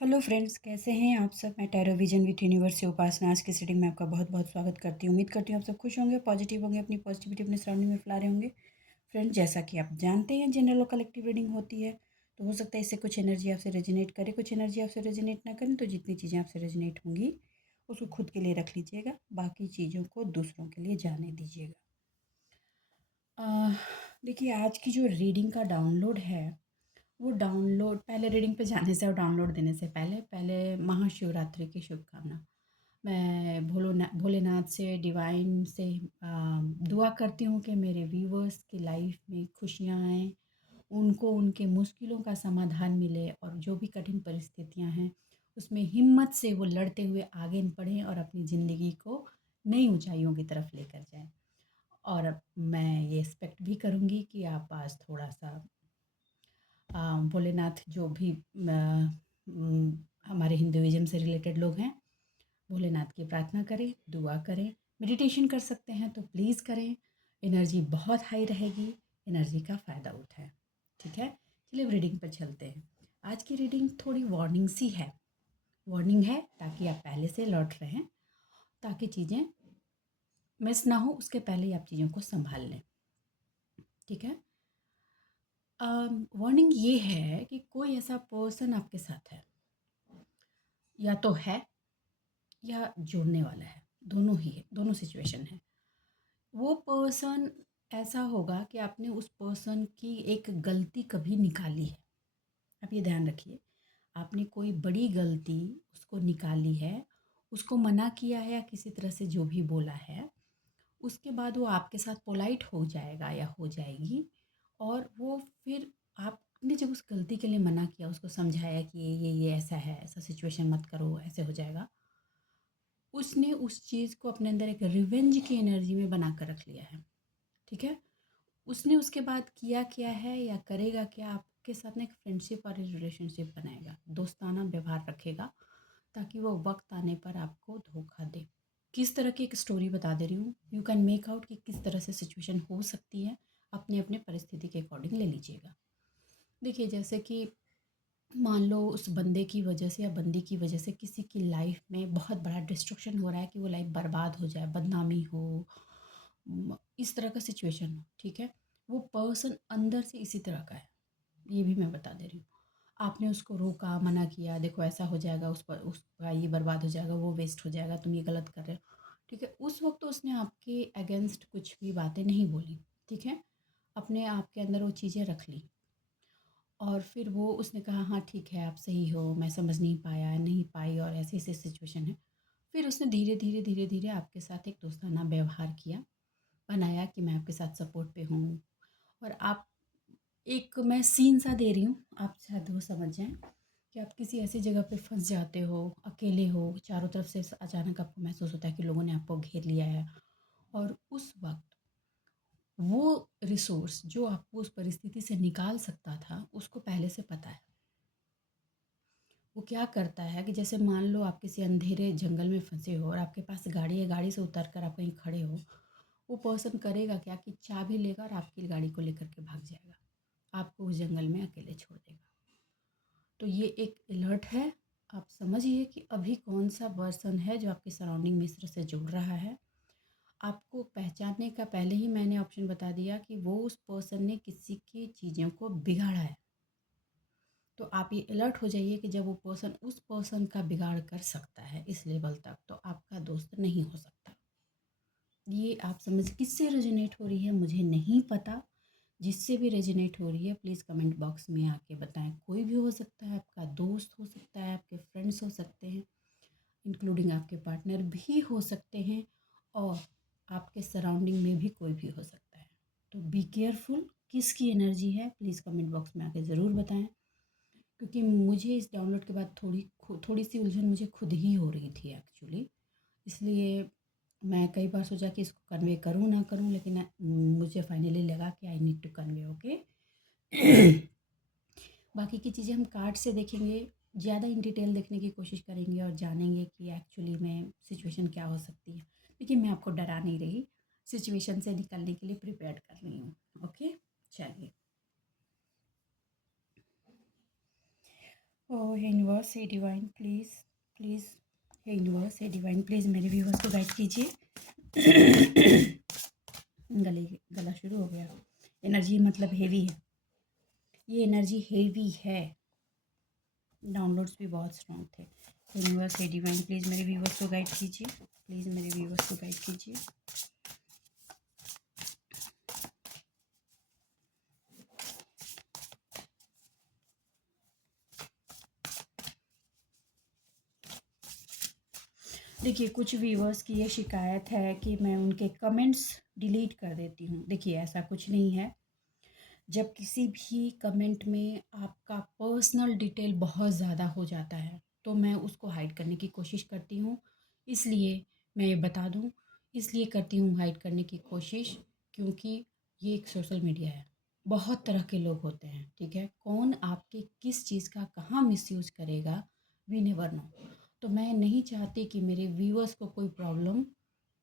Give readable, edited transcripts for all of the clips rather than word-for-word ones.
Hello friends, कैसे हैं आप सब। मैं टैरो विजन विथ यूनिवर्स से उपासना आज की सीटिंग में आपका बहुत बहुत स्वागत करती हूँ। उम्मीद करती हूँ आप सब खुश होंगे, पॉजिटिव होंगे, अपनी पॉजिटिविटी अपने सराउंडिंग में फैला रहे होंगे। फ्रेंड्स, जैसा कि आप जानते हैं जनरल और कलेक्टिव रीडिंग होती है, तो हो सकता है इससे कुछ एनर्जी आपसे रेजोनेट करे, कुछ एनर्जी आपसे रेजोनेट ना करें। तो जितनी चीज़ें आपसे रेजोनेट होंगी उसको खुद के लिए रख लीजिएगा, बाकी चीज़ों को दूसरों के लिए जाने दीजिएगा। देखिए, आज की जो रीडिंग का डाउनलोड है वो डाउनलोड पहले रीडिंग पे जाने से और डाउनलोड देने से पहले पहले महाशिवरात्रि की शुभकामना। मैं भोलेनाथ से, डिवाइन से दुआ करती हूँ कि मेरे व्यूवर्स की लाइफ में खुशियाँ आएँ, उनको उनके मुश्किलों का समाधान मिले और जो भी कठिन परिस्थितियाँ हैं उसमें हिम्मत से वो लड़ते हुए आगे बढ़ें और अपनी ज़िंदगी को नई ऊंचाइयों की तरफ लेकर जाएं। और अब मैं ये एक्सपेक्ट भी करूँगी कि आप आज थोड़ा सा भोलेनाथ जो भी हमारे हिंदुइज़्म से रिलेटेड लोग हैं, भोलेनाथ की प्रार्थना करें, दुआ करें, मेडिटेशन कर सकते हैं तो प्लीज़ करें। एनर्जी बहुत हाई रहेगी, एनर्जी का फ़ायदा उठाएं। ठीक है, चलिए रीडिंग पर चलते हैं। आज की रीडिंग थोड़ी वार्निंग सी है। वार्निंग है ताकि आप पहले से लौट रहें, ताकि चीज़ें मिस ना हो, उसके पहले ही आप चीज़ों को संभाल लें। ठीक है। वार्निंग ये है कि कोई ऐसा पर्सन आपके साथ है, या तो है या जुड़ने वाला है, दोनों ही है, दोनों सिचुएशन है। वो पर्सन ऐसा होगा कि आपने उस पर्सन की एक गलती कभी निकाली है। आप ये ध्यान रखिए, आपने कोई बड़ी गलती उसको निकाली है, उसको मना किया है या किसी तरह से जो भी बोला है, उसके बाद वो आपके साथ पोलाइट हो जाएगा या हो जाएगी। और वो फिर आपने जब उस गलती के लिए मना किया, उसको समझाया कि ये ऐसा है, ऐसा सिचुएशन मत करो, ऐसे हो जाएगा, उसने उस चीज़ को अपने अंदर एक रिवेंज की एनर्जी में बना कर रख लिया है। ठीक है। उसने उसके बाद किया क्या है या करेगा क्या, आपके साथ ना एक फ्रेंडशिप और रिलेशनशिप बनाएगा, दोस्ताना व्यवहार रखेगा, ताकि वो वक्त आने पर आपको धोखा दे। किस तरह की एक स्टोरी बता दे रही हूँ, यू कैन मेक आउट कि किस तरह से सिचुएशन हो सकती है, अपने अपने परिस्थिति के अकॉर्डिंग ले लीजिएगा। देखिए, जैसे कि मान लो उस बंदे की वजह से या बंदी की वजह से किसी की लाइफ में बहुत बड़ा डिस्ट्रक्शन हो रहा है कि वो लाइफ बर्बाद हो जाए, बदनामी हो, इस तरह का सिचुएशन हो। ठीक है। वो पर्सन अंदर से इसी तरह का है, ये भी मैं बता दे रही हूँ। आपने उसको रोका, मना किया, देखो ऐसा हो जाएगा, उस पर उसका ये बर्बाद हो जाएगा, वो वेस्ट हो जाएगा, तुम ये गलत कर रहे हो। ठीक है। उस वक्त तो उसने आपके अगेंस्ट कुछ भी बातें नहीं बोली। ठीक है। अपने आप के अंदर वो चीज़ें रख ली और फिर वो उसने कहा हाँ ठीक है, आप सही हो, मैं समझ नहीं पाया, नहीं पाई, और ऐसी ऐसी सिचुएशन है। फिर उसने धीरे धीरे धीरे धीरे आपके साथ एक दोस्ताना व्यवहार किया, बनाया कि मैं आपके साथ सपोर्ट पे हूँ। और आप, एक मैं सीन सा दे रही हूँ, आप शायद वो समझ जाएं कि आप किसी ऐसी जगह पे फंस जाते हो, अकेले हो, चारों तरफ से अचानक आपको महसूस होता है कि लोगों ने आपको घेर लिया है। और उस वक्त वो रिसोर्स जो आपको उस परिस्थिति से निकाल सकता था, उसको पहले से पता है। वो क्या करता है कि जैसे मान लो आप किसी अंधेरे जंगल में फंसे हो और आपके पास गाड़ी है, गाड़ी से उतर कर आप कहीं खड़े हो, वो पर्सन करेगा क्या कि चाबी लेगा और आपकी गाड़ी को लेकर के भाग जाएगा, आपको उस जंगल में अकेले छोड़ देगा। तो ये एक अलर्ट है। आप समझिए कि अभी कौन सा पर्सन है जो आपके सराउंडिंग में इस तरह से जुड़ रहा है। आपको पहचानने का पहले ही मैंने ऑप्शन बता दिया कि वो उस पर्सन ने किसी की चीज़ों को बिगाड़ा है। तो आप ये अलर्ट हो जाइए कि जब वो पर्सन उस पर्सन का बिगाड़ कर सकता है इस लेवल तक, तो आपका दोस्त नहीं हो सकता। ये आप समझ, किससे रेजोनेट हो रही है मुझे नहीं पता। जिससे भी रेजोनेट हो रही है प्लीज़ कमेंट बॉक्स में आके बताएं। कोई भी हो सकता है, आपका दोस्त हो सकता है, आपके फ्रेंड्स हो सकते हैं, इंक्लूडिंग आपके पार्टनर भी हो सकते हैं, और आपके सराउंडिंग में भी कोई भी हो सकता है। तो बी केयरफुल, किसकी एनर्जी है प्लीज़ कमेंट बॉक्स में आके ज़रूर बताएं, क्योंकि मुझे इस डाउनलोड के बाद थोड़ी सी उलझन मुझे खुद ही हो रही थी एक्चुअली। इसलिए मैं कई बार सोचा कि इसको कन्वे करूँ ना करूँ, लेकिन मुझे फाइनली लगा कि I need to convey. Okay. बाकी की चीज़ें हम कार्ड से देखेंगे, ज़्यादा इन डिटेल देखने की कोशिश करेंगे और जानेंगे कि एक्चुअली में सिचुएशन क्या हो सकती है। लेकिन मैं आपको डरा नहीं रही, सिचुएशन से निकलने के लिए प्रिपेयर कर रही हूँ। ओके, चलिए। ओह यूनिवर्स हे डिवाइन प्लीज़, प्लीज़ हे यूनिवर्स हे डिवाइन प्लीज़ मेरे व्यूवर्स को गाइड कीजिए। गले गला शुरू हो गया। एनर्जी मतलब हेवी है, ये एनर्जी हेवी है। डाउनलोड्स भी बहुत स्ट्रॉन्ग थे। यूनिवर्स हे डिवाइन प्लीज़ मेरे व्यूवर्स को गाइड कीजिए, प्लीज़ मेरे व्यूवर्स को गाइड कीजिए। देखिए कुछ व्यूवर्स की ये शिकायत है कि मैं उनके कमेंट्स डिलीट कर देती हूँ। देखिए ऐसा कुछ नहीं है। जब किसी भी कमेंट में आपका पर्सनल डिटेल बहुत ज़्यादा हो जाता है तो मैं उसको हाइड करने की कोशिश करती हूँ। इसलिए मैं ये बता दूँ, इसलिए करती हूँ हाइड करने की कोशिश, क्योंकि ये एक सोशल मीडिया है। बहुत तरह के लोग होते हैं, ठीक है? कौन आपके किस चीज़ का कहाँ मिसयूज़ करेगा, वी नेवर नो। तो मैं नहीं चाहती कि मेरे व्यूअर्स को कोई प्रॉब्लम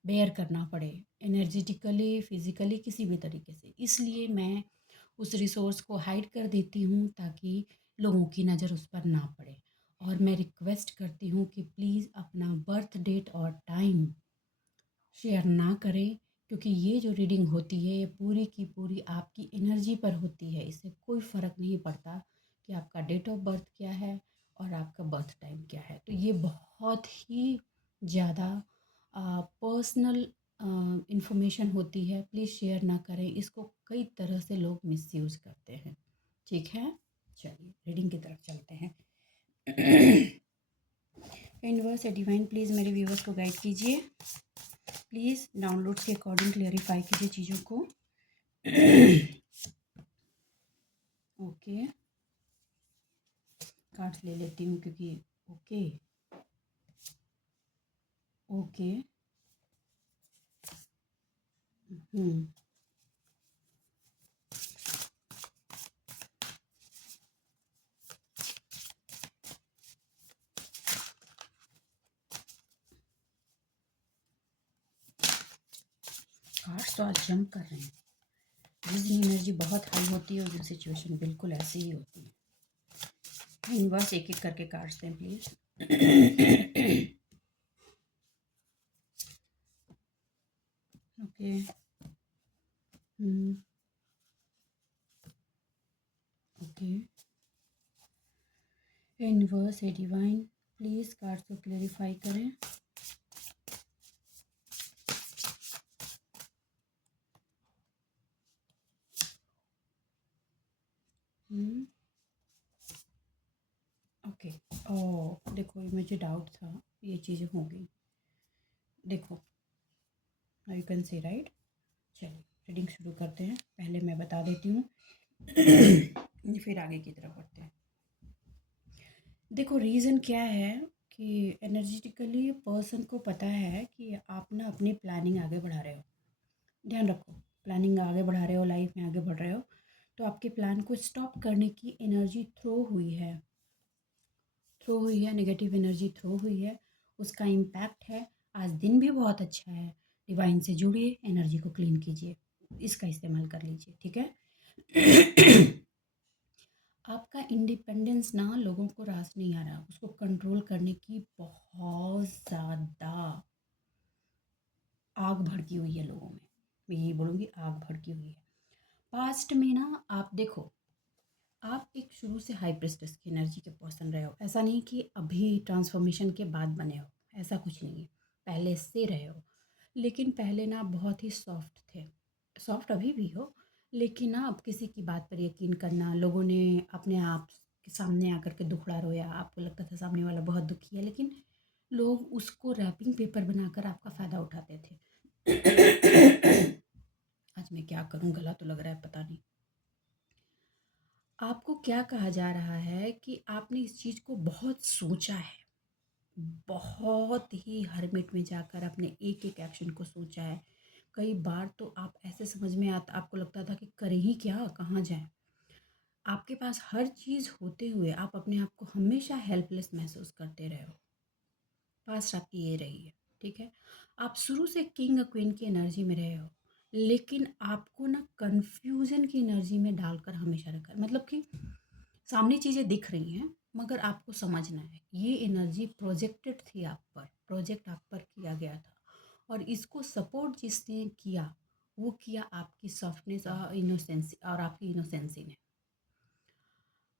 बेयर करना पड़े, एनर्जेटिकली, फिज़िकली, किसी भी तरीके से। इसलिए मैं उस रिसोर्स को हाइड कर देती हूँ ताकि लोगों की नज़र उस पर ना पड़े। और मैं रिक्वेस्ट करती हूँ कि प्लीज़ अपना बर्थ डेट और टाइम शेयर ना करें, क्योंकि ये जो रीडिंग होती है ये पूरी की पूरी आपकी एनर्जी पर होती है। इससे कोई फ़र्क नहीं पड़ता कि आपका डेट ऑफ बर्थ क्या है और आपका बर्थ टाइम क्या है। तो ये बहुत ही ज़्यादा पर्सनल इंफॉर्मेशन होती है, प्लीज़ शेयर ना करें। इसको कई तरह से लोग मिसयूज़ करते हैं, ठीक है? चलिए रीडिंग की तरफ चलते हैं। यूनिवर्स या डिवाइन प्लीज़ मेरे व्यूवर्स को गाइड कीजिए, प्लीज़ डाउनलोड्स के अकॉर्डिंग क्लेरिफाई कीजिए चीज़ों को। ओके, कार्ड्स ले लेती हूँ क्योंकि ओके ओके हम्म कार्ड्स तो आज जंप कर रहे हैं। जिस दिन एनर्जी बहुत हाई होती है उस दिन सिचुएशन बिल्कुल ऐसी ही होती है। यूनिवर्स एक एक करके कार्ड्स दें please. Okay okay universe a divine please cards को क्लेरिफाई करें। ओके ओ देखो ये मुझे डाउट था ये चीज़ें होंगी। देखो यू कैन सी राइट। चलिए रीडिंग शुरू करते हैं। पहले मैं बता देती हूँ फिर आगे की तरफ बढ़ते हैं। देखो रीज़न क्या है कि एनर्जेटिकली पर्सन को पता है कि आप ना अपनी प्लानिंग आगे बढ़ा रहे हो। ध्यान रखो, प्लानिंग आगे बढ़ा रहे हो, लाइफ में आगे बढ़ रहे हो, तो आपके प्लान को स्टॉप करने की एनर्जी थ्रो हुई है, नेगेटिव एनर्जी थ्रो हुई है, उसका इम्पैक्ट है। आज दिन भी बहुत अच्छा है, डिवाइन से जुड़िए, एनर्जी को क्लीन कीजिए, इसका इस्तेमाल कर लीजिए, ठीक है? आपका इंडिपेंडेंस ना लोगों को रास नहीं आ रहा, उसको कंट्रोल करने की बहुत ज़्यादा आग भड़की हुई है लोगों में। मैं यही बोलूँगी, आग भड़की हुई है। पास्ट में ना आप देखो, आप एक शुरू से हाई प्रेस्टिस की एनर्जी के पर्सन रहे हो। ऐसा नहीं कि अभी ट्रांसफॉर्मेशन के बाद बने हो, ऐसा कुछ नहीं है, पहले से रहे हो। लेकिन पहले ना आप बहुत ही सॉफ्ट थे, सॉफ्ट अभी भी हो, लेकिन ना आप किसी की बात पर यकीन करना, लोगों ने अपने आप के सामने आकर के दुखड़ा रोया, आपको लगता था सामने वाला बहुत दुखी है, लेकिन लोग उसको रैपिंग पेपर बनाकर आपका फ़ायदा उठाते थे। आज मैं क्या करूं, गला तो लग रहा है, पता नहीं। आपको क्या कहा जा रहा है कि आपने इस चीज़ को बहुत सोचा है, बहुत ही हरमिट में जाकर अपने एक एक एक्शन को सोचा है। कई बार तो आप ऐसे समझ में आता, आपको लगता था कि करें ही क्या, कहाँ जाएं। आपके पास हर चीज़ होते हुए आप अपने आप को हमेशा हेल्पलेस महसूस करते रहे हो। पास्ट आपकी ये रही है, ठीक है? आप शुरू से किंग और क्वीन की एनर्जी में रहे हो, लेकिन आपको ना कन्फ्यूज़न की एनर्जी में डालकर हमेशा रखा है। मतलब कि सामने चीज़ें दिख रही हैं, मगर आपको समझना है ये एनर्जी प्रोजेक्टेड थी आप पर, प्रोजेक्ट आप पर किया गया था, और इसको सपोर्ट जिसने किया वो किया आपकी सॉफ्टनेस और इनोसेंसी, और आपकी इनोसेंसी ने,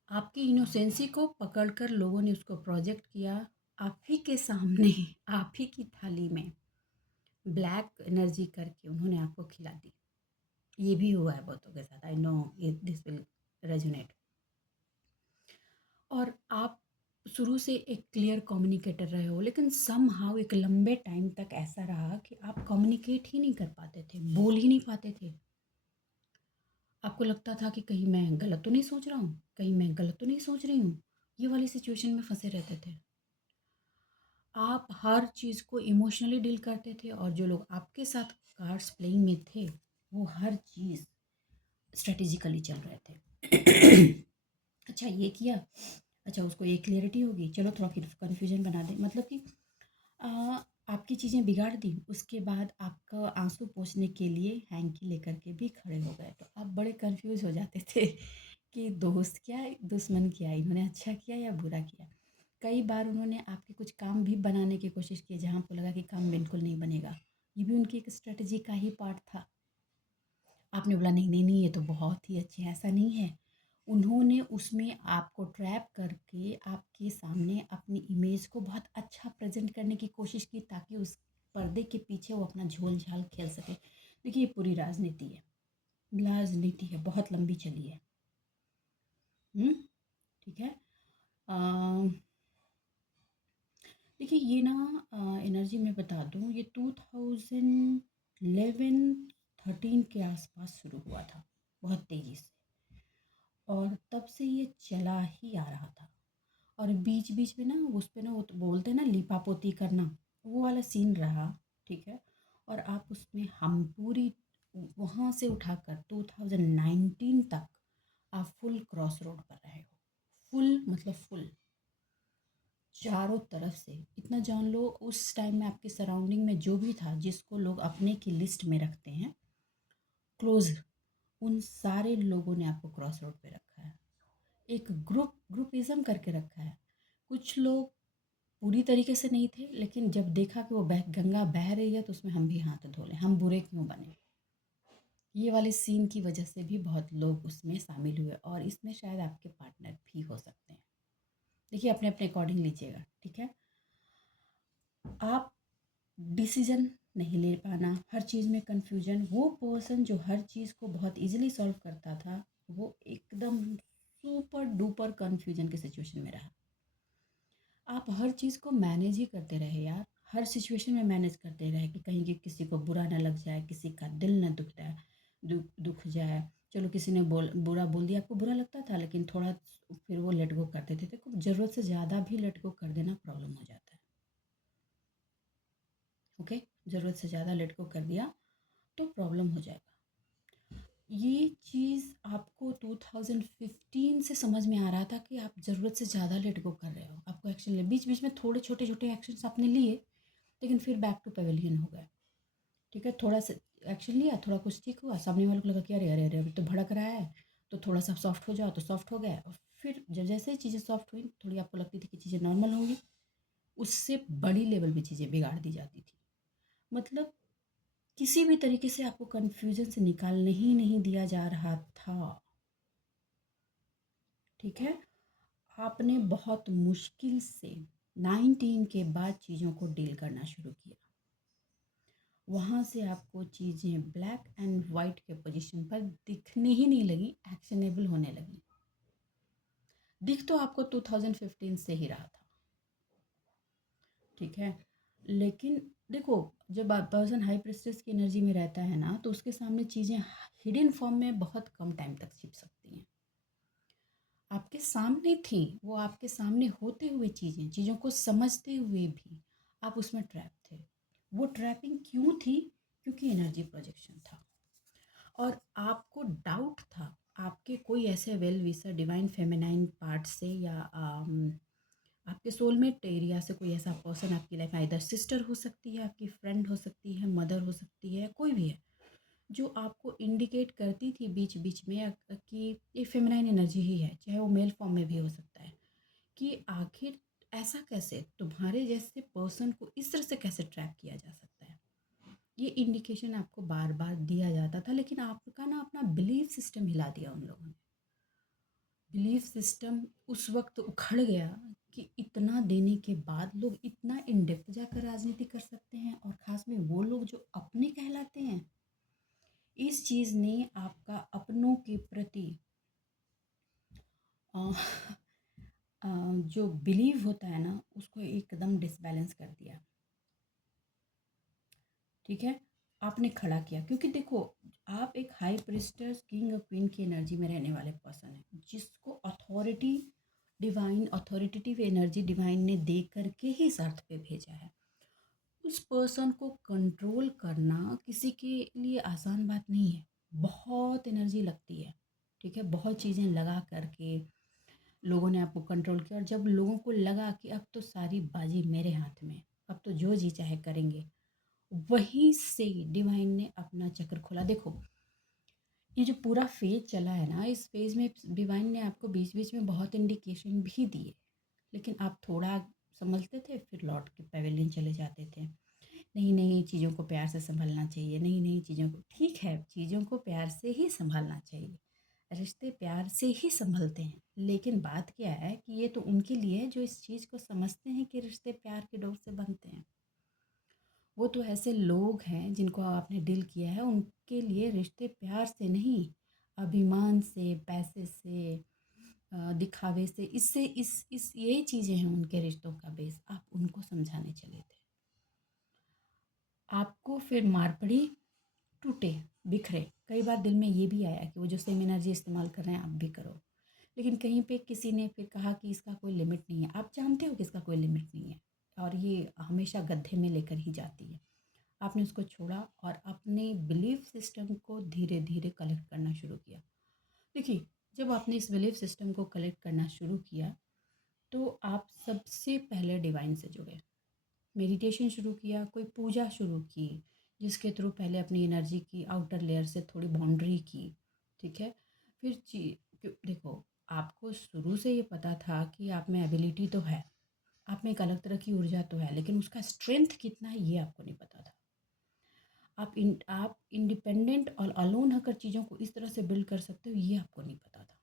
आपकी इनोसेंसी को पकड़कर लोगों ने उसको प्रोजेक्ट किया आप ही के सामने, आप ही की थाली में ब्लैक एनर्जी करके उन्होंने आपको खिला दी। ये भी हुआ है बहुतों के साथ, I know this will resonate. और आप शुरू से एक क्लियर कम्युनिकेटर रहे हो, लेकिन समहाउ एक लंबे टाइम तक ऐसा रहा कि आप कम्युनिकेट ही नहीं कर पाते थे, बोल ही नहीं पाते थे। आपको लगता था कि कहीं मैं गलत तो नहीं सोच रहा हूँ, कहीं मैं गलत तो नहीं सोच रही हूँ, ये वाली सिचुएशन में फंसे रहते थे। आप हर चीज़ को इमोशनली डील करते थे, और जो लोग आपके साथ कार्ड्स प्लेइंग में थे वो हर चीज़ स्ट्रेटेजिकली चल रहे थे। अच्छा ये किया, अच्छा उसको ये क्लियरिटी होगी, चलो थोड़ा फिर कन्फ्यूजन बना दें, मतलब कि आ, आपकी चीज़ें बिगाड़ दी, उसके बाद आपका आंसू पोंछने के लिए हैंकी लेकर के भी खड़े हो गए, तो आप बड़े कंफ्यूज हो जाते थे कि दोस्त क्या दुश्मन क्या, इन्होंने अच्छा किया या बुरा किया। कई बार उन्होंने आपके कुछ काम भी बनाने की कोशिश की जहाँ आपको लगा कि काम बिल्कुल नहीं बनेगा, ये भी उनकी एक स्ट्रेटजी का ही पार्ट था। आपने बोला नहीं नहीं नहीं ये तो बहुत ही अच्छे हैं, ऐसा नहीं है, उन्होंने उसमें आपको ट्रैप करके आपके सामने अपनी इमेज को बहुत अच्छा प्रेजेंट करने की कोशिश की, ताकि उस पर्दे के पीछे वो अपना झोल झाल खेल सके। देखिए ये पूरी राजनीति है, राजनीति है, बहुत लंबी चली है। ठीक है। देखिए ये ना एनर्जी मैं बता दूँ, ये 2011-13 के आसपास शुरू हुआ था बहुत तेज़ी से, और तब से ये चला ही आ रहा था। और बीच बीच में ना उस पे ना वो तो बोलते हैं ना लिपा पोती करना, वो वाला सीन रहा। ठीक है। और आप उसमें हम पूरी वहाँ से उठाकर 2019 तक आप फुल क्रॉस रोड पर रहे हो, फुल मतलब फुल चारों तरफ से। इतना जान लो उस टाइम में आपकी सराउंडिंग में जो भी था, जिसको लोग अपने की लिस्ट में रखते हैं क्लोज, उन सारे लोगों ने आपको क्रॉस रोड पे रखा है, एक ग्रुपिज्म करके रखा है। कुछ लोग पूरी तरीके से नहीं थे, लेकिन जब देखा कि वो गंगा बह रही है तो उसमें हम भी हाथ धो लें, हम बुरे क्यों बने, ये वाले सीन की वजह से भी बहुत लोग उसमें शामिल हुए, और इसमें शायद आपके पार्टनर भी हो सकते हैं। देखिए अपने अपने अकॉर्डिंग लीजिएगा। ठीक है। आप डिसीजन नहीं ले पाना, हर चीज़ में कन्फ्यूजन, वो पर्सन जो हर चीज़ को बहुत इजीली सॉल्व करता था वो एकदम सुपर डुपर कन्फ्यूजन की सिचुएशन में रहा। आप हर चीज़ को मैनेज ही करते रहे यार, हर सिचुएशन में मैनेज करते रहे कि कहीं कि किसी को बुरा ना लग जाए, किसी का दिल ना दुख जाए, दुख जाए। चलो किसी ने बुरा बोल दिया, आपको बुरा लगता था, लेकिन थोड़ा फिर वो लेट गो कर देते थे। कुछ ज़रूरत से ज़्यादा भी लेट गो कर देना प्रॉब्लम हो जाता है। ओके। ज़रूरत से ज़्यादा लेट गो कर दिया तो प्रॉब्लम हो जाएगा। ये चीज़ आपको 2015 से समझ में आ रहा था कि आप ज़रूरत से ज़्यादा लेट गो कर रहे हो, आपको एक्शन ले, बीच बीच में थोड़े छोटे छोटे एक्शंस आपने लिए, लेकिन फिर बैक टू पेविलियन हो गए। ठीक है। थोड़ा सा एक्शन लिया, थोड़ा कुछ ठीक हुआ, सामने वाले को लगा कि अरे अरे अरे अभी तो भड़क रहा है, तो थोड़ा सा सॉफ्ट हो जाओ, तो सॉफ्ट हो गया, और फिर जब जैसे ही चीज़ें सॉफ्ट हुई, थोड़ी आपको लगती थी कि चीज़ें नॉर्मल होंगी, उससे बड़ी लेवल पे चीज़ें बिगाड़ दी जाती थी। मतलब किसी भी तरीके से आपको कन्फ्यूजन से निकालने ही नहीं दिया जा रहा था। ठीक है। आपने बहुत मुश्किल से 19 के बाद चीज़ों को डील करना शुरू किया, वहाँ से आपको चीज़ें ब्लैक एंड वाइट के पोजीशन पर दिखने ही नहीं लगी, एक्शनेबल होने लगी। दिख तो आपको 2015 से ही रहा था। ठीक है। लेकिन देखो, जब पर्सन हाई प्रेस्टेज की एनर्जी में रहता है ना, तो उसके सामने चीज़ें हिडन फॉर्म में बहुत कम टाइम तक छिप सकती हैं। आपके सामने थी, वो आपके सामने होते हुए चीज़ों को समझते हुए भी आप उसमें ट्रैप थे। वो ट्रैपिंग क्यों थी? क्योंकि एनर्जी प्रोजेक्शन था, और आपको डाउट था आपके कोई ऐसे well wisher divine feminine part से, या आपके सोलमेट एरिया से कोई ऐसा पर्सन आपकी लाइफ में, इधर सिस्टर हो सकती है, आपकी फ्रेंड हो सकती है, मदर हो सकती है, कोई भी है, जो आपको इंडिकेट करती थी बीच बीच में कि ये फेमिनाइन एनर्जी ही है, चाहे वो मेल फॉर्म में भी हो सकता है, कि आखिर ऐसा कैसे तुम्हारे जैसे पर्सन को इस तरह से कैसे ट्रैप किया जा सकता है। ये इंडिकेशन आपको बार बार दिया जाता था, लेकिन आपका ना अपना बिलीफ सिस्टम हिला दिया उन लोगों ने। बिलीफ सिस्टम उस वक्त उखड़ गया कि इतना देने के बाद लोग इतना इन डेप्थ जाकर राजनीति कर सकते हैं, और ख़ास में वो लोग जो अपने कहलाते हैं। इस चीज़ ने आपका अपनों के प्रति अ, जो बिलीव होता है ना, उसको एकदम डिसबैलेंस कर दिया। ठीक है, आपने खड़ा किया, क्योंकि देखो, आप एक हाई प्रिस्टर्स किंग और क्वीन की एनर्जी में रहने वाले पर्सन हैं, जिसको authority, divine authoritative energy divine ने दे करके ही इस अर्थ पे भेजा है। उस पर्सन को कंट्रोल करना किसी के लिए आसान बात नहीं है। बहुत एनर्जी लगती है। ठीक है, बहुत चीज़ें लगा करके लोगों ने आपको कंट्रोल किया, और जब लोगों को लगा कि अब तो सारी बाजी मेरे हाथ में, अब तो जो जी चाहे करेंगे, वहीं से डिवाइन ने अपना चक्र खोला। देखो, ये जो पूरा फेज चला है ना, इस फेज में डिवाइन ने आपको बीच बीच में बहुत इंडिकेशन भी दिए, लेकिन आप थोड़ा समझते थे, फिर लौट के पेवेलियन चले जाते थे। नहीं नहीं, चीज़ों को प्यार से संभालना चाहिए, नहीं नहीं, चीज़ों को, ठीक है, चीज़ों को प्यार से ही संभालना चाहिए, रिश्ते प्यार से ही संभलते हैं। लेकिन बात क्या है कि ये तो उनके लिए है जो इस चीज़ को समझते हैं कि रिश्ते प्यार के डोर से बनते हैं। वो तो ऐसे लोग हैं जिनको आपने डील किया है, उनके लिए रिश्ते प्यार से नहीं, अभिमान से, पैसे से, दिखावे से, इससे इस यही चीज़ें हैं उनके रिश्तों का बेस। आप उनको समझाने चले थे, आपको फिर मार पड़ी, टूटे, बिखरे। कई बार दिल में ये भी आया कि वो जो सेम एनर्जी इस्तेमाल कर रहे हैं आप भी करो, लेकिन कहीं पे किसी ने फिर कहा कि इसका कोई लिमिट नहीं है। आप जानते हो कि इसका कोई लिमिट नहीं है, और ये हमेशा गड्ढे में लेकर ही जाती है। आपने उसको छोड़ा और अपने बिलीफ सिस्टम को धीरे धीरे कलेक्ट करना शुरू किया। देखिए, जब आपने इस बिलीफ सिस्टम को कलेक्ट करना शुरू किया, तो आप सबसे पहले डिवाइन से जुड़े, मेडिटेशन शुरू किया, कोई पूजा शुरू की, जिसके थ्रू पहले अपनी एनर्जी की आउटर लेयर से थोड़ी बाउंड्री की। ठीक है, फिर देखो, आपको शुरू से ये पता था कि आप में एबिलिटी तो है, आप में एक अलग तरह की ऊर्जा तो है, लेकिन उसका स्ट्रेंथ कितना है ये आपको नहीं पता था। आप इंडिपेंडेंट और अलोन होकर चीज़ों को इस तरह से बिल्ड कर सकते हो, ये आपको नहीं पता था।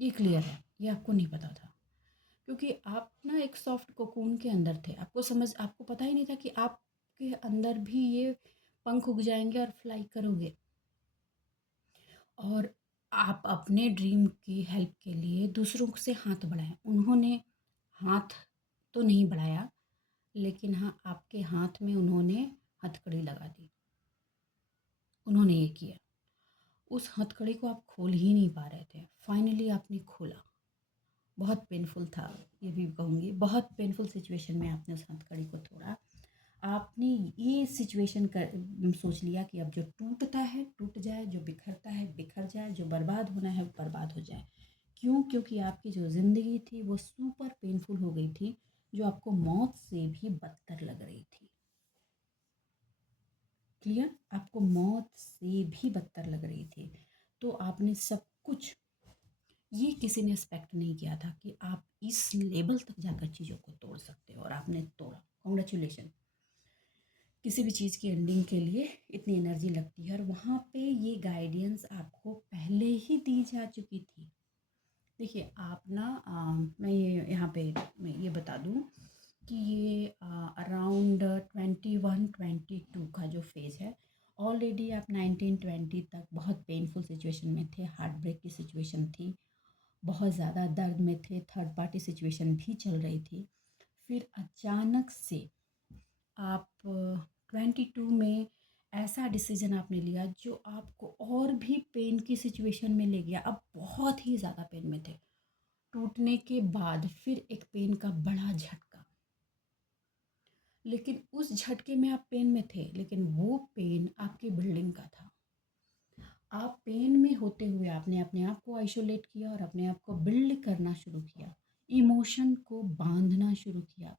ये क्लियर है, ये आपको नहीं पता था, क्योंकि आप ना एक सॉफ्ट कोकून के अंदर थे। आपको पता ही नहीं था कि आपके अंदर भी ये पंख उग जाएंगे और फ्लाई करोगे, और आप अपने ड्रीम की हेल्प के लिए दूसरों से हाथ बढ़ाएं। उन्होंने हाथ तो नहीं बढ़ाया, लेकिन हाँ, आपके हाथ में उन्होंने हथकड़ी लगा दी। उन्होंने ये किया, उस हथकड़ी को आप खोल ही नहीं पा रहे थे, फाइनली आपने खोला। बहुत पेनफुल था, ये भी कहूँगी, बहुत पेनफुल सिचुएशन में आपने उस हथकड़ी को तोड़ा। आपने ये सिचुएशन कर सोच लिया कि अब जो टूटता है टूट जाए, जो बिखरता है बिखर जाए, जो बर्बाद होना है वो बर्बाद हो जाए। क्यों? क्योंकि आपकी जो ज़िंदगी थी वो सुपर पेनफुल हो गई थी, जो आपको मौत से भी बदतर लग रही थी। क्लियर? आपको मौत से भी बदतर लग रही थी। तो आपने सब कुछ, ये किसी ने एक्सपेक्ट नहीं किया था कि आप इस लेवल तक जाकर चीज़ों को तोड़ सकते हो, और आपने तोड़ा। कॉन्ग्रेचुलेशन। किसी भी चीज़ की एंडिंग के लिए इतनी एनर्जी लगती है, और वहाँ पे ये गाइडेंस आपको पहले ही दी जा चुकी थी। देखिए, आप ना मैं ये यहाँ पे मैं ये बता दूँ कि ये अराउंड 21-22 का जो फेज़ है, ऑलरेडी आप 19-20 तक बहुत पेनफुल सिचुएशन में थे, हार्ट ब्रेक की सिचुएशन थी, बहुत ज़्यादा दर्द में थे, थर्ड पार्टी सिचुएशन भी चल रही थी। फिर अचानक से आप 22 में ऐसा डिसीजन आपने लिया जो आपको और भी पेन की सिचुएशन में ले गया। अब बहुत ही ज़्यादा पेन में थे, टूटने के बाद फिर एक पेन का बड़ा झटका। लेकिन उस झटके में आप पेन में थे, लेकिन वो पेन आपकी बिल्डिंग का था। आप पेन में होते हुए आपने अपने आप को आइसोलेट किया और अपने आप को बिल्ड करना शुरू किया, इमोशन को बांधना शुरू किया।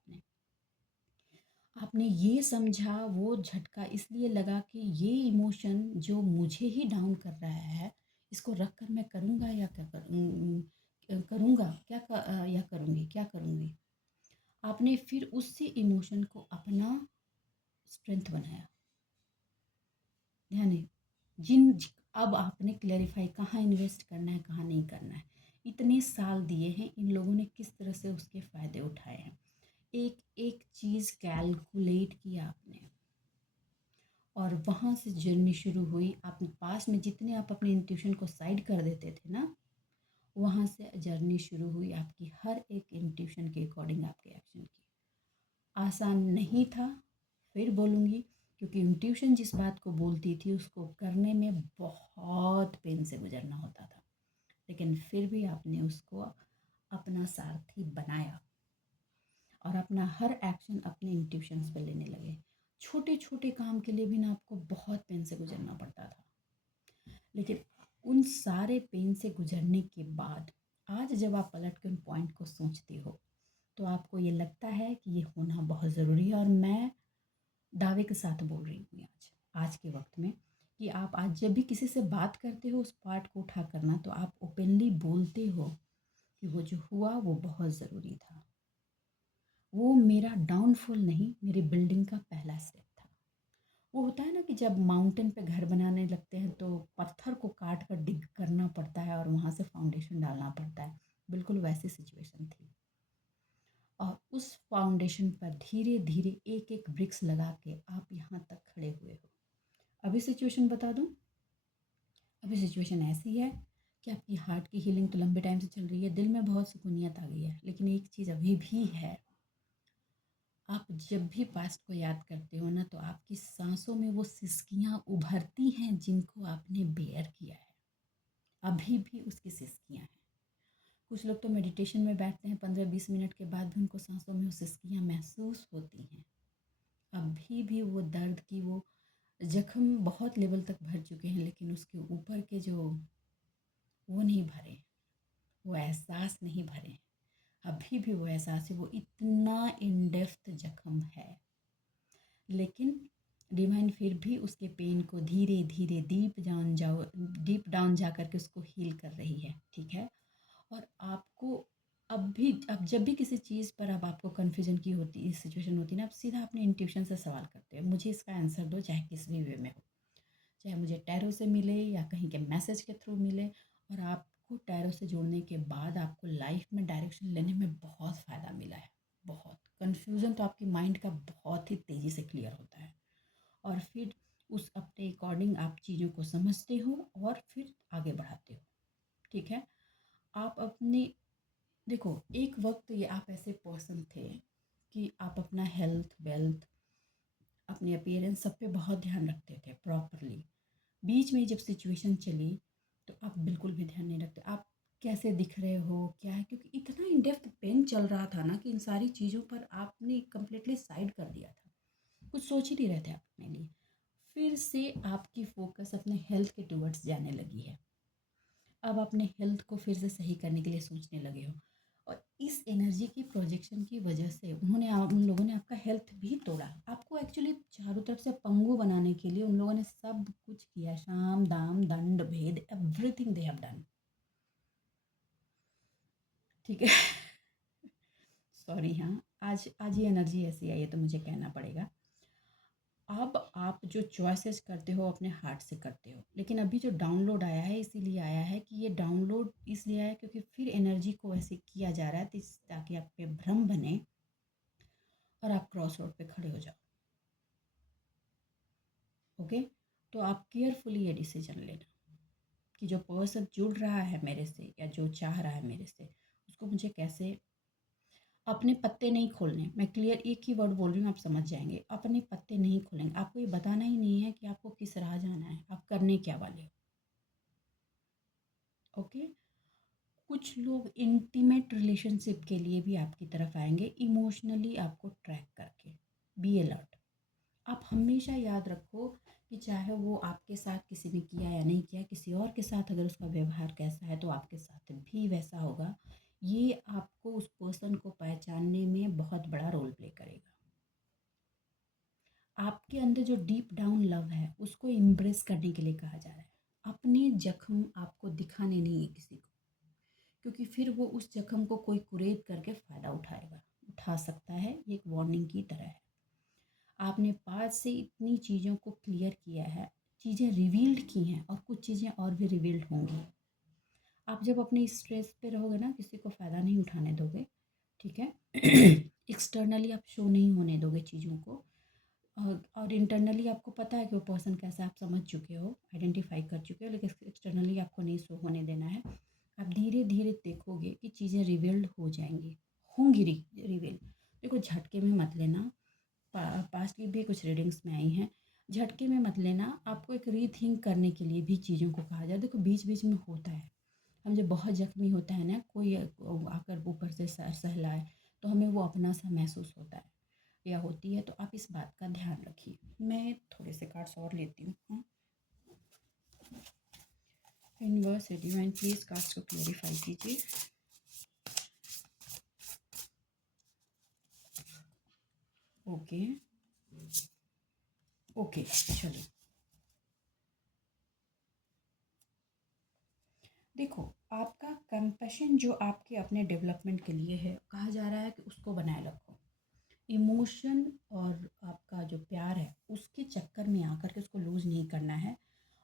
आपने ये समझा, वो झटका इसलिए लगा कि ये इमोशन जो मुझे ही डाउन कर रहा है, इसको रख कर मैं करूँगा या क्या करूँ, करूँगा या करूँगी, क्या करूँगी। आपने फिर उसी इमोशन को अपना स्ट्रेंथ बनाया। ध्यान है, अब आपने क्लैरिफाई कहाँ इन्वेस्ट करना है, कहाँ नहीं करना है। इतने साल दिए हैं, इन लोगों ने किस तरह से उसके फ़ायदे उठाए हैं। एक एक चीज़ कैलकुलेट किया आपने, और वहाँ से जर्नी शुरू हुई। आप पास में जितने आप अपने इंट्यूशन को साइड कर देते थे ना, वहाँ से जर्नी शुरू हुई आपकी हर एक इंट्यूशन के अकॉर्डिंग आपके एक्शन की। आसान नहीं था, फिर बोलूँगी, क्योंकि इंट्यूशन जिस बात को बोलती थी उसको करने में बहुत पेन से गुजरना होता था, लेकिन फिर भी आपने उसको अपना सारथी बनाया और अपना हर एक्शन अपने इंट्यूशंस पे लेने लगे। छोटे छोटे काम के लिए भी ना आपको बहुत पेन से गुजरना पड़ता था, लेकिन उन सारे पेन से गुजरने के बाद आज जब आप पलट के उन पॉइंट को सोचते हो, तो आपको ये लगता है कि ये होना बहुत ज़रूरी है। और मैं दावे के साथ बोल रही हूँ आज के वक्त में, कि आप आज जब भी किसी से बात करते हो उस पार्ट को उठा करना, तो आप ओपनली बोलते हो कि वो जो हुआ वो बहुत ज़रूरी था। वो मेरा डाउनफॉल नहीं, मेरी बिल्डिंग का पहला स्टेप था। वो होता है ना कि जब माउंटेन पे घर बनाने लगते हैं तो पत्थर को काट कर डिग करना पड़ता है और वहाँ से फाउंडेशन डालना पड़ता है, बिल्कुल वैसी सिचुएशन थी। और उस फाउंडेशन पर धीरे धीरे एक एक ब्रिक्स लगा के आप यहाँ तक खड़े हुए हो। अभी सिचुएशन बता दूँ, अभी सिचुएशन ऐसी है कि आपकी हार्ट की हीलिंग तो लंबे टाइम से चल रही है, दिल में बहुत सुकूनियत आ गई है, लेकिन एक चीज़ अभी भी है। आप जब भी पास्ट को याद करते हो ना, तो आपकी सांसों में वो सिसकियाँ उभरती हैं जिनको आपने बेयर किया है। अभी भी उसकी सिसकियाँ हैं। कुछ लोग तो मेडिटेशन में बैठते हैं, 15-20 मिनट के बाद भी उनको सांसों में वो सिसकियाँ महसूस होती हैं। अभी भी वो दर्द की वो जख्म बहुत लेवल तक भर चुके हैं, लेकिन उसके ऊपर के जो वो नहीं भरे, वो एहसास नहीं भरे। अभी भी वो एहसास है, वो इतना इन डेप्थ जख्म है, लेकिन डिवाइन फिर भी उसके पेन को धीरे धीरे डीप डाउन जा करके उसको हील कर रही है। ठीक है। और आपको अब जब भी किसी चीज़ पर अब आपको कन्फ्यूजन की होती सिचुएशन होती है ना, आप सीधा अपने इंट्यूशन से सवाल करते हैं, मुझे इसका आंसर दो, चाहे किस भी वे में हो, चाहे मुझे टैरो से मिले या कहीं के मैसेज के थ्रू मिले। और आपको टैरो से जुड़ने के बाद आपको लाइफ में डायरेक्शन लेने में बहुत फ़ायदा मिला है। बहुत कन्फ्यूज़न तो आपके माइंड का बहुत ही तेज़ी से क्लियर होता है, और फिर उस अपने अकॉर्डिंग आप चीज़ों को समझते हो और फिर आगे बढ़ाते हो। ठीक है। आप अपने देखो, एक वक्त ये आप ऐसे पर्सन थे कि आप अपना हेल्थ वेल्थ अपने अपीयरेंस सब पे बहुत ध्यान रखते थे प्रॉपरली। बीच में जब सिचुएशन चली तो आप बिल्कुल भी ध्यान नहीं रखते, आप कैसे दिख रहे हो क्या है, क्योंकि इतना इन डेप्थ पेन चल रहा था ना कि इन सारी चीज़ों पर आपने कम्प्लीटली साइड कर दिया था, कुछ सोच ही नहीं रहे थे आप अपने लिए। फिर से आपकी फोकस अपने हेल्थ के टुवर्ड्स जाने लगी है। अब अपने हेल्थ को फिर से सही करने के लिए सोचने लगे हो, और इस एनर्जी की प्रोजेक्शन की वजह से उन लोगों ने आपका हेल्थ भी तोड़ा। आपको एक्चुअली चारों तरफ से पंगु बनाने के लिए उन लोगों ने सब कुछ किया, शाम दाम दंड भेद एवरीथिंग दे हैव डन। ठीक है। सॉरी, हाँ, आज आज ये एनर्जी ऐसी आई है तो मुझे कहना पड़ेगा। अब आप जो चॉइसेस करते हो अपने हार्ट से करते हो, लेकिन अभी जो डाउनलोड आया है इसीलिए आया है कि ये डाउनलोड इसलिए आया है क्योंकि फिर एनर्जी को ऐसे किया जा रहा है ताकि आप पे भ्रम बने और आप क्रॉस रोड पे खड़े हो जाओ। ओके। तो आप केयरफुली ये डिसीजन लेना कि जो पर्सन जुड़ रहा है मेरे से या जो चाह रहा है मेरे से, उसको मुझे कैसे अपने पत्ते नहीं खोलने। मैं क्लियर एक ही वर्ड बोल रही हूँ, आप समझ जाएंगे। अपने पत्ते नहीं खोलेंगे, आपको ये बताना ही नहीं है कि आपको किस राह जाना है, आप करने क्या वाले हो। ओके। कुछ लोग इंटीमेट रिलेशनशिप के लिए भी आपकी तरफ आएंगे, इमोशनली आपको ट्रैक करके। Be alert. आप हमेशा याद रखो कि चाहे वो आपके साथ किसी ने किया या नहीं किया, किसी और के साथ अगर उसका व्यवहार कैसा है तो आपके साथ भी वैसा होगा। ये आपको उस पर्सन को पहचानने में बहुत बड़ा रोल प्ले करेगा। आपके अंदर जो डीप डाउन लव है उसको इम्ब्रेस करने के लिए कहा जा रहा है। अपने जख्म आपको दिखाने नहीं है किसी को, क्योंकि फिर वो उस जख्म को कोई कुरेद करके फ़ायदा उठा सकता है। ये एक वार्निंग की तरह है। आपने पास से इतनी चीज़ों को क्लियर किया है, चीज़ें रिवील्ड की हैं और कुछ चीज़ें और भी रिवील्ड होंगी। आप जब अपने स्ट्रेस पे रहोगे ना, किसी को फ़ायदा नहीं उठाने दोगे, ठीक है। एक्सटर्नली आप शो नहीं होने दोगे चीज़ों को, और इंटरनली आपको पता है कि वो पर्सन कैसा है, आप समझ चुके हो, आइडेंटिफाई कर चुके हो, लेकिन एक्सटर्नली आपको नहीं शो होने देना है। आप धीरे धीरे देखोगे कि चीज़ें रिवील्ड हो जाएंगी, होंगी रिवील। देखो, झटके में मत लेना। पास्ट की भी कुछ रीडिंग्स में आई हैं। झटके में मत लेना, आपको एक रीथिंक करने के लिए भी चीज़ों को कहा जाए। देखो, बीच बीच में होता है, हम जब बहुत ज़ख्मी होता है ना, कोई आकर ऊपर से सर सहलाए तो हमें वो अपना सा महसूस होता है या होती है। तो आप इस बात का ध्यान रखिए। मैं थोड़े से कार्ड्स और लेती हूँ। यूनिवर्स डिवाइन प्लीज़ कार्ड्स को क्लेरिफाई कीजिए। ओके ओके, चलो देखो, आपका कंपैशन जो आपके अपने डेवलपमेंट के लिए है, कहा जा रहा है कि उसको बनाए रखो। इमोशन और आपका जो प्यार है उसके चक्कर में आकर के उसको लूज़ नहीं करना है।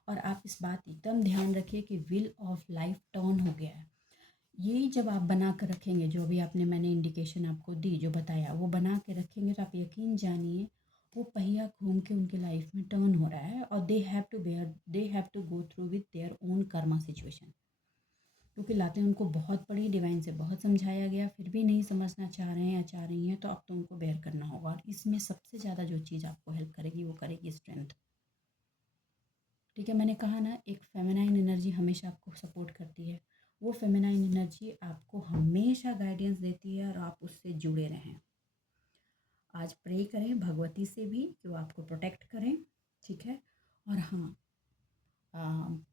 और आप इस बात एकदम ध्यान रखिए कि व्हील ऑफ लाइफ टर्न हो गया है। यही जब आप बना कर रखेंगे, जो अभी आपने मैंने इंडिकेशन आपको दी, जो बताया वो बना के रखेंगे, तो आप यकीन जानिए वो पहिया घूम के उनके लाइफ में टर्न हो रहा है। और they have to go through with their own karma situation. क्योंकि लाते उनको बहुत पड़ी, डिवाइन से बहुत समझाया गया, फिर भी नहीं समझना चाह रहे हैं या चाह रही हैं, तो अब तो उनको बेयर करना होगा। और इसमें सबसे ज़्यादा जो चीज़ आपको हेल्प करेगी वो करेगी स्ट्रेंथ। ठीक है, मैंने कहा ना, एक फेमिनाइन एनर्जी हमेशा आपको सपोर्ट करती है। वो फेमिनाइन एनर्जी आपको हमेशा गाइडेंस देती है और आप उससे जुड़े रहें। आज प्रे करें भगवती से भी कि वो आपको प्रोटेक्ट करें, ठीक है। और हाँ,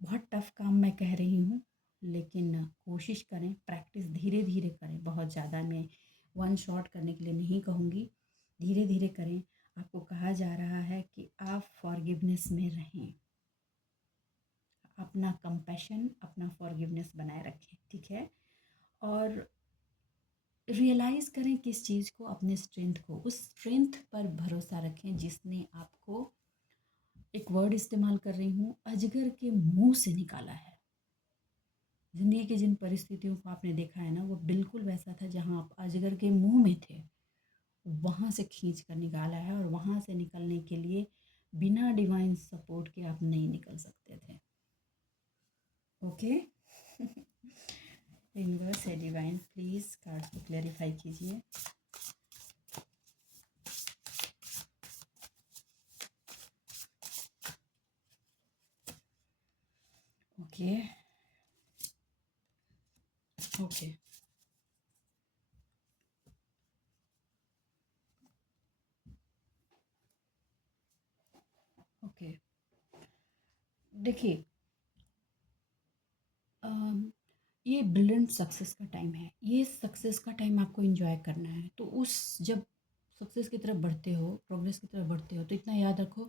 बहुत टफ़ काम मैं कह रही हूँ, लेकिन कोशिश करें, प्रैक्टिस धीरे धीरे करें। बहुत ज़्यादा मैं वन शॉट करने के लिए नहीं कहूँगी, धीरे धीरे करें। आपको कहा जा रहा है कि आप फॉरगिवनेस में रहें, अपना कंपैशन, अपना फॉरगिवनेस बनाए रखें, ठीक है। और रियलाइज़ करें किस चीज़ को, अपने स्ट्रेंथ को, उस स्ट्रेंथ पर भरोसा रखें जिसने आपको, एक वर्ड इस्तेमाल कर रही हूँ, अजगर के मुंह से निकाला है। ज़िंदगी की जिन परिस्थितियों को आपने देखा है ना, वो बिल्कुल वैसा था जहाँ आप अजगर के मुंह में थे, वहाँ से खींच कर निकाला है। और वहाँ से निकलने के लिए बिना डिवाइन सपोर्ट के आप नहीं निकल सकते थे। ओके। यूनिवर्स है डिवाइन, प्लीज़ कार्ड्स को क्लैरिफाई कीजिए। ओके ओके ओके, देखिए, ये ब्रिलियंट सक्सेस का टाइम है। ये सक्सेस का टाइम आपको एंजॉय करना है। तो उस जब सक्सेस की तरफ बढ़ते हो, प्रोग्रेस की तरफ बढ़ते हो, तो इतना याद रखो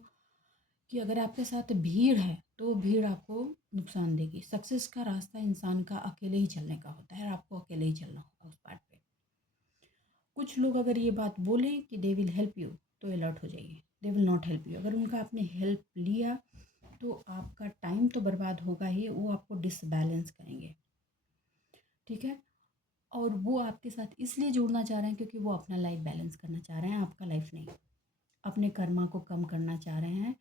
कि अगर आपके साथ भीड़ है तो वो भीड़ आपको नुकसान देगी। सक्सेस का रास्ता इंसान का अकेले ही चलने का होता है, और आपको अकेले ही चलना होगा उस पार्ट पे। कुछ लोग अगर ये बात बोले कि दे विल हेल्प यू, तो अलर्ट हो जाइए, they will not help you. अगर उनका आपने हेल्प लिया तो आपका टाइम तो बर्बाद होगा ही, वो आपको डिसबैलेंस करेंगे, ठीक है। और वो आपके साथ इसलिए जुड़ना चाह रहे हैं क्योंकि वो अपना लाइफ बैलेंस करना चाह रहे हैं, आपका लाइफ नहीं। अपने कर्मा को कम करना चाह रहे हैं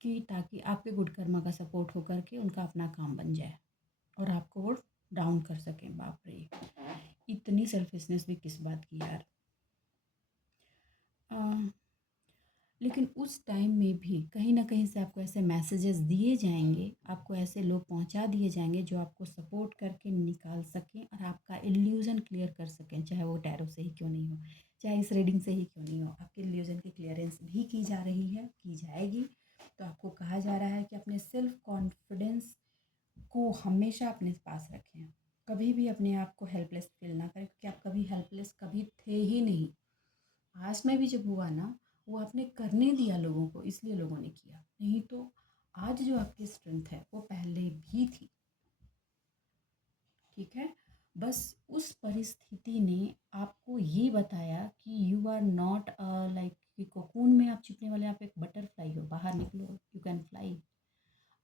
कि ताकि आपके गुड कर्मा का सपोर्ट होकर के उनका अपना काम बन जाए और आपको वो डाउन कर सकें। बाप रे, इतनी सेल्फिशनेस भी किस बात की यार। अ, लेकिन उस टाइम में भी कहीं ना कहीं से आपको ऐसे मैसेजेस दिए जाएंगे, आपको ऐसे लोग पहुंचा दिए जाएंगे जो आपको सपोर्ट करके निकाल सकें और आपका इल्यूज़न क्लियर कर सकें, चाहे वो टैरो से ही क्यों नहीं हो, चाहे इस रीडिंग से ही क्यों नहीं हो। आपके इल्यूज़न की क्लियरेंस भी की जा रही है, की जाएगी। तो आपको कहा जा रहा है कि अपने सेल्फ कॉन्फिडेंस को हमेशा अपने पास रखें। कभी भी अपने आप को हेल्पलेस फील ना करें, क्योंकि आप कभी हेल्पलेस कभी थे ही नहीं। आज में भी जब हुआ ना, वो आपने करने दिया लोगों को, इसलिए लोगों ने किया, नहीं तो आज जो आपकी स्ट्रेंथ है वो पहले भी थी, ठीक है। बस उस परिस्थिति ने आपको ये बताया कि यू आर नॉट लाइक कि कोकून में आप छिपने वाले, आप एक बटरफ्लाई हो, बाहर निकलो, यू कैन फ्लाई।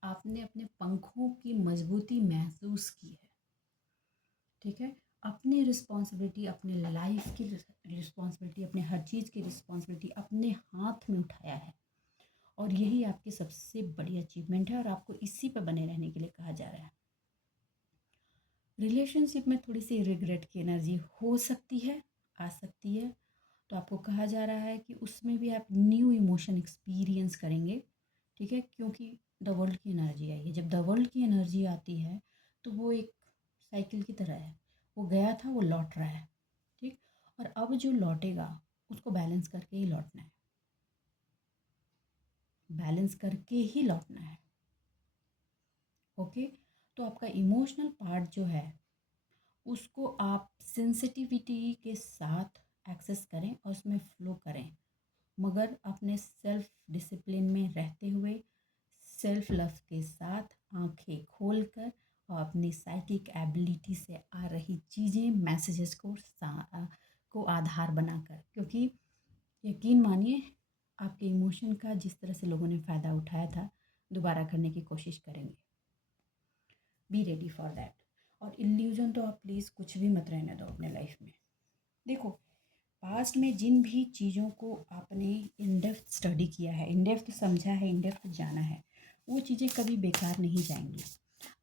आपने अपने पंखों की मजबूती महसूस की है, ठीक है। अपनी रिस्पॉन्सिबिलिटी, अपने लाइफ की रिस्पॉन्सिबिलिटी, अपने हर चीज़ की रिस्पॉन्सिबिलिटी अपने हाथ में उठाया है, और यही आपकी सबसे बड़ी अचीवमेंट है, और आपको इसी पे बने रहने के लिए कहा जा रहा है। रिलेशनशिप में थोड़ी सी रिग्रेट की एनर्जी हो सकती है, आ सकती है, तो आपको कहा जा रहा है कि उसमें भी आप न्यू इमोशन एक्सपीरियंस करेंगे, ठीक है, क्योंकि द वर्ल्ड की एनर्जी आई है। जब द वर्ल्ड की एनर्जी आती है तो वो एक साइकिल की तरह है, वो गया था, वो लौट रहा है, ठीक। और अब जो लौटेगा उसको बैलेंस करके ही लौटना है, बैलेंस करके ही लौटना है, ओके। तो आपका इमोशनल पार्ट जो है उसको आप सेंसिटिविटी के साथ एक्सेस करें और उसमें फ्लो करें, मगर अपने सेल्फ डिसिप्लिन में रहते हुए, सेल्फ लव के साथ आंखें खोलकर, और अपनी साइकिक एबिलिटी से आ रही चीज़ें, मैसेजेस को आधार बनाकर, क्योंकि यकीन मानिए आपके इमोशन का जिस तरह से लोगों ने फ़ायदा उठाया था, दोबारा करने की कोशिश करेंगे। Be ready for that. और इल्यूजन तो आप प्लीज़ कुछ भी मत रहने दो अपने लाइफ में। देखो, पास्ट में जिन भी चीज़ों को आपने इन डेप्थ स्टडी किया है, इन डेप्थ समझा है, इन डेप्थ जाना है, वो चीज़ें कभी बेकार नहीं जाएंगी।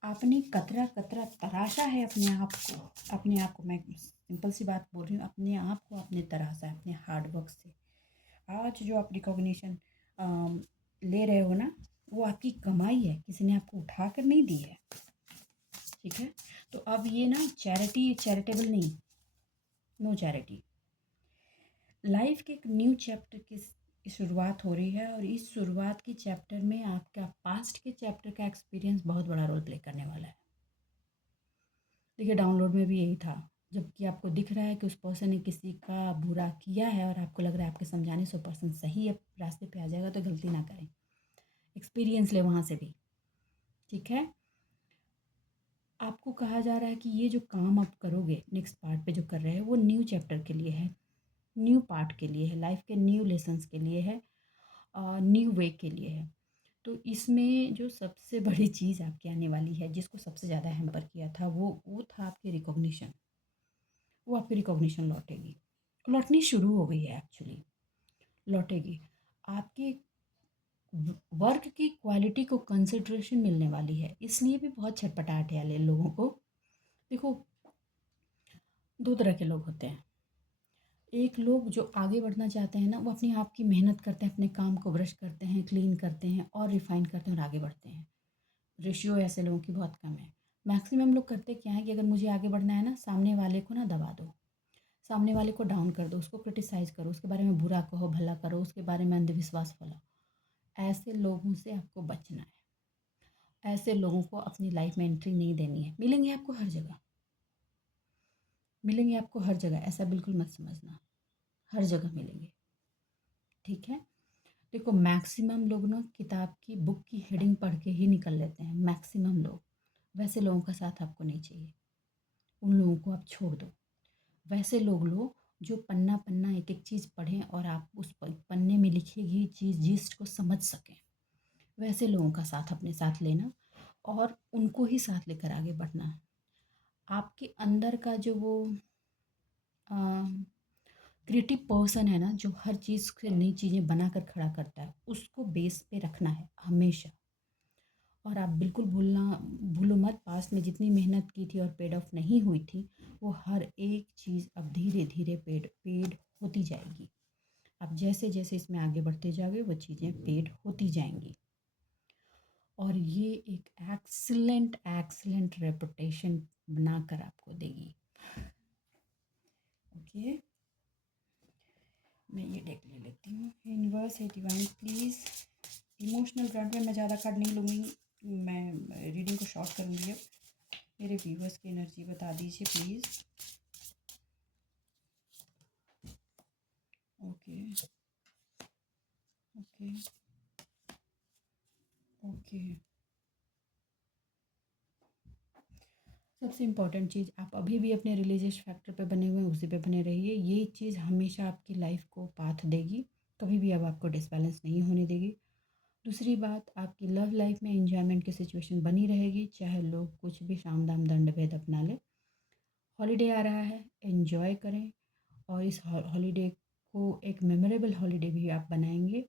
आपने कतरा कतरा तराशा है अपने आप को, अपने आप को, मैं सिंपल सी बात बोल रही हूँ, अपने आप को आपने तराशा है अपने हार्ड वर्क से। आज जो आप रिकॉग्निशन ले रहे हो ना, वो आपकी कमाई है, किसी ने आपको उठा कर नहीं दी है, ठीक है। तो अब ये ना चैरिटेबल नहीं, नो चैरिटी। लाइफ के एक न्यू चैप्टर की शुरुआत हो रही है, और इस शुरुआत के चैप्टर में आपका पास्ट के चैप्टर का एक्सपीरियंस बहुत बड़ा रोल प्ले करने वाला है। देखिए, डाउनलोड में भी यही था, जबकि आपको दिख रहा है कि उस पर्सन ने किसी का बुरा किया है, और आपको लग रहा है आपके समझाने से वो पर्सन सही है, रास्ते पे आ जाएगा, तो गलती ना करें, एक्सपीरियंस ले वहाँ से भी, ठीक है। आपको कहा जा रहा है कि ये जो काम आप करोगे नेक्स्ट पार्ट पे जो कर रहे हैं, वो न्यू चैप्टर के लिए है, न्यू पार्ट के लिए है, लाइफ के न्यू लेसन्स के लिए है, न्यू वे के लिए है। तो इसमें जो सबसे बड़ी चीज़ आपकी आने वाली है, जिसको सबसे ज़्यादा हैम्पर किया था, वो था आपकी रिकॉग्निशन। वो आपकी रिकॉग्निशन लौटेगी, लौटनी शुरू हो गई है एक्चुअली, लौटेगी। आपके वर्क की क्वालिटी को कंसिड्रेशन मिलने वाली है, इसलिए भी बहुत छटपटाहट है लोगों को। देखो, दो तरह के लोग होते हैं। एक लोग जो आगे बढ़ना चाहते हैं ना, वो अपने आप की मेहनत करते हैं, अपने काम को ब्रश करते हैं, क्लीन करते हैं और रिफाइन करते हैं और आगे बढ़ते हैं। रेशियो ऐसे लोगों की बहुत कम है। मैक्सिमम लोग करते क्या है कि अगर मुझे आगे बढ़ना है ना, सामने वाले को ना दबा दो, सामने वाले को डाउन कर दो, उसको क्रिटिसाइज़ करो, उसके बारे में बुरा कहो, भला करो, उसके बारे में अंधविश्वास फैलाओ। ऐसे लोगों से आपको बचना है। ऐसे लोगों को अपनी लाइफ में एंट्री नहीं देनी है। मिलेंगे आपको हर जगह, मिलेंगे आपको हर जगह, ऐसा बिल्कुल मत समझना, हर जगह मिलेंगे, ठीक है। देखो, मैक्सिमम लोग ना किताब की बुक की हेडिंग पढ़ के ही निकल लेते हैं, मैक्सिमम लोग। वैसे लोगों का साथ आपको नहीं चाहिए, उन लोगों को आप छोड़ दो। वैसे लोग लो जो पन्ना पन्ना एक एक चीज़ पढ़ें और आप उस पन्ने में लिखी गई चीज़ जिस्ट को समझ सकें, वैसे लोगों का साथ अपने साथ लेना और उनको ही साथ लेकर आगे बढ़ना। आपके अंदर का जो वो क्रिएटिव पर्सन है ना, जो हर चीज़ से नई चीज़ें बनाकर खड़ा करता है, उसको बेस पे रखना है हमेशा। और आप बिल्कुल भूलो मत, पास्ट में जितनी मेहनत की थी और पेड ऑफ नहीं हुई थी, वो हर एक चीज़ अब धीरे धीरे पेड पेड होती जाएगी। आप जैसे जैसे इसमें आगे बढ़ते जाओगे, वो चीज़ें पेड होती जाएंगी, और ये एक एक्सीलेंट एक्सीलेंट रेपुटेशन बनाकर आपको देगी, ओके। मैं ये डेक ले लेती हूँ। यूनिवर्स है डिवाइन प्लीज़, इमोशनल ग्राउंड में मैं ज़्यादा कार्ड नहीं लूँगी, मैं रीडिंग को शॉर्ट करूँगी। अब मेरे व्यूवर्स की एनर्जी बता दीजिए प्लीज़। Okay okay okay. सबसे इम्पॉर्टेंट चीज़, आप अभी भी अपने रिलीजियस फैक्टर पे बने हुए हैं, उसी पे बने रहिए। ये चीज़ हमेशा आपकी लाइफ को पाथ देगी, कभी भी अब आपको डिसबैलेंस नहीं होने देगी। दूसरी बात, आपकी लव लाइफ में एंजॉयमेंट की सिचुएशन बनी रहेगी, चाहे लोग कुछ भी साम दाम दंड भेद अपना ले। हॉलीडे आ रहा है, एंजॉय करें, और इस हॉलीडे को एक मेमोरेबल हॉलीडे भी आप बनाएंगे।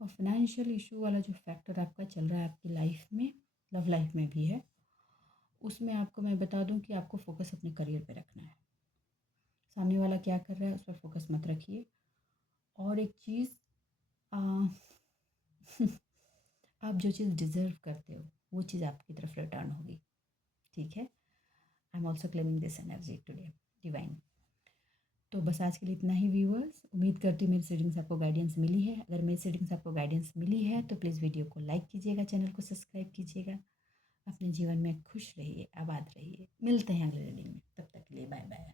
और फाइनेंशियल इशू वाला जो फैक्टर आपका चल रहा है आपकी लाइफ में, लव लाइफ में भी है, उसमें आपको मैं बता दूं कि आपको फोकस अपने करियर पे रखना है। सामने वाला क्या कर रहा है उस पर फोकस मत रखिए। और एक चीज़, आप जो चीज़ डिज़र्व करते हो वो चीज़ आपकी तरफ रिटर्न होगी, ठीक है। I am also claiming this energy today divine. तो बस आज के लिए इतना ही व्यूअर्स। उम्मीद करती हूँ मेरी रीडिंग्स आपको गाइडेंस मिली है। अगर मेरी रीडिंग्स आपको गाइडेंस मिली है तो प्लीज़ वीडियो को लाइक कीजिएगा, चैनल को सब्सक्राइब कीजिएगा। अपने जीवन में खुश रहिए, आबाद रहिए। मिलते हैं अगले रीडिंग में, तब तक के लिए बाय बाय।